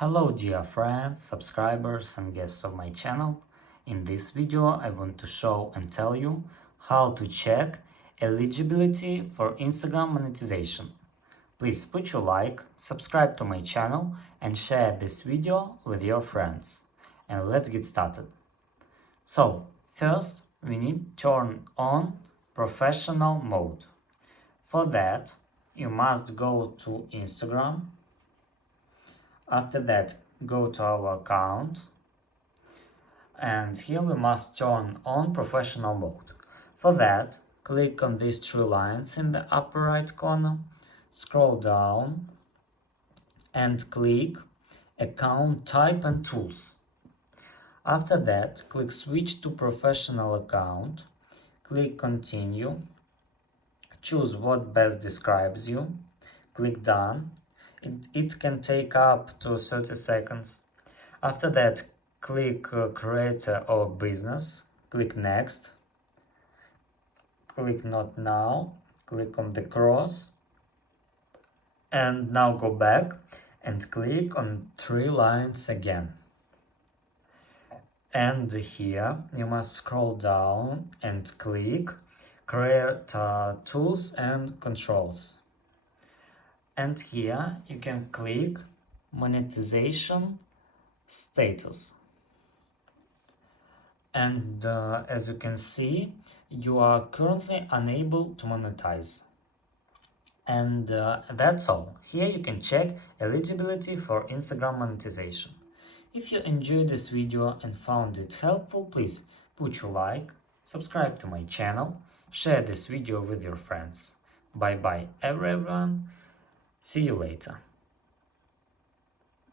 Hello dear friends, subscribers and guests of my channel. In this video I want to show and tell you how to check eligibility for Instagram monetization. Please put your like, subscribe to my channel and share this video with your friends. And let's get started. So first we need to turn on professional mode. For that you must go to Instagram. After that, go to our account and here we must turn on professional mode. For that, click on these three lines in the upper right corner, scroll down and click Account Type and Tools. After that, click Switch to Professional Account, click Continue, choose what best describes you, click Done. It can take up to 30 seconds. After that, click Creator or Business, click Next, click Not Now, click on the cross, and now go back and click on three lines again. And here you must scroll down and click Create Tools and Controls. And here you can click Monetization Status. And as you can see, you are currently unable to monetize. And that's all. Here you can check eligibility for Instagram monetization. If you enjoyed this video and found it helpful, please put your like, subscribe to my channel, share this video with your friends. Bye bye everyone. See you later.